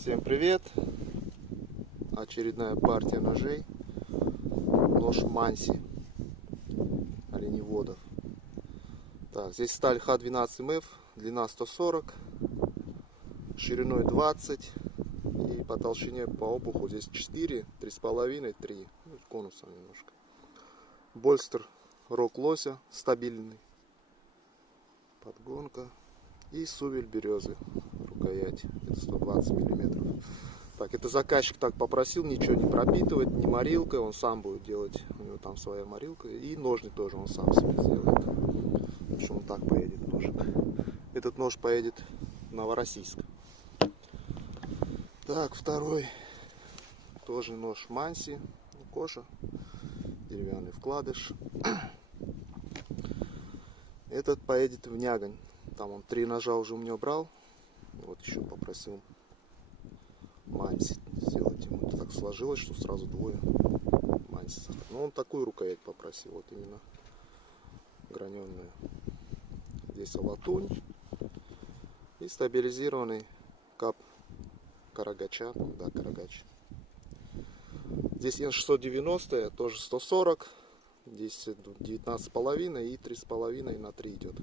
Всем привет! Очередная партия ножей. Нож Манси оленеводов. Так, здесь сталь Х12МФ, длина 140, шириной 20 и по толщине по обуху здесь 4, 3,5, 3, конусом немножко. Больстер рог лося стабильный, подгонка и сувель березы, рукоять, это 120 миллиметров. Так, это заказчик так попросил ничего не пропитывать, не морилкой, он сам будет делать, у него там своя морилка, и ножны тоже он сам себе сделает, потому что он так поедет ножик. Этот нож поедет в Новороссийск. Так, второй тоже нож Манси, коша, деревянный вкладыш. Этот поедет в Нягань, там он 3 ножа уже у меня брал, вот еще попросил Манси сделать ему. Это так сложилось, что сразу двое Манси. Но он такую рукоять попросил, вот именно граненую. Здесь латунь и стабилизированный кап карагача, да, карагач. Здесь Н690, тоже 140, здесь 19,5 и 3,5 на 3 идет.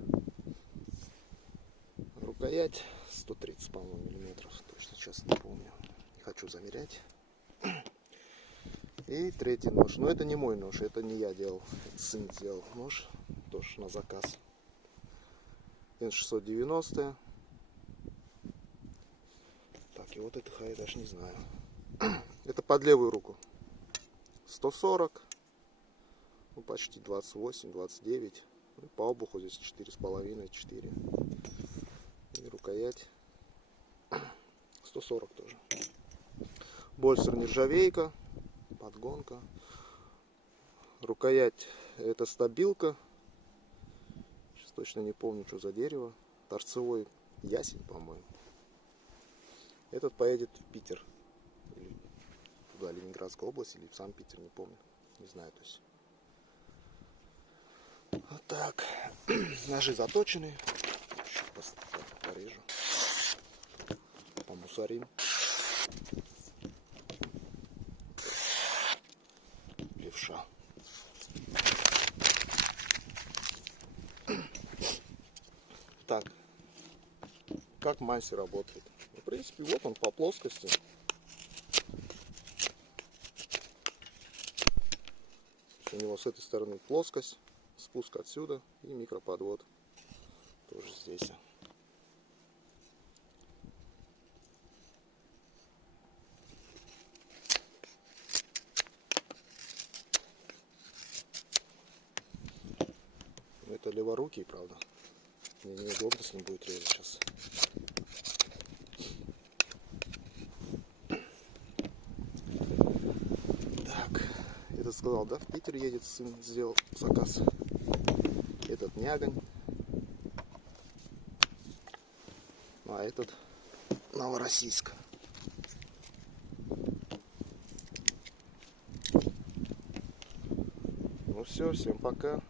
Рукоять 130, по-моему, миллиметров, точно сейчас не помню, не хочу замерять. И третий нож, но это не мой нож, это не я делал, это сын сделал нож, тоже на заказ. Н690. Так, и вот это я даже не знаю. Это под левую руку. 140, ну, почти 28, 29. И по обуху здесь 4,5, 4. И рукоять 140 тоже. Больстер нержавейка, подгонка. Рукоять это стабилка. Сейчас точно не помню, что за дерево. Торцевой ясень, по-моему. Этот поедет в Питер. Или туда, Ленинградская область, или в сам Питер, не помню. Не знаю, то есть. Вот так. Ножи заточены. Сейчас порежу. Помусорим. Левша. Так. Как Манси работает? В принципе, вот он по плоскости. У него с этой стороны плоскость, спуск отсюда и микроподвод тоже здесь. Это леворукий, правда. Мне неудобно с ним будет резать сейчас. Так, этот сказал, да, в Питер едет, сын сделал заказ. Этот Нягань. А этот Новороссийск. Ну все, всем пока.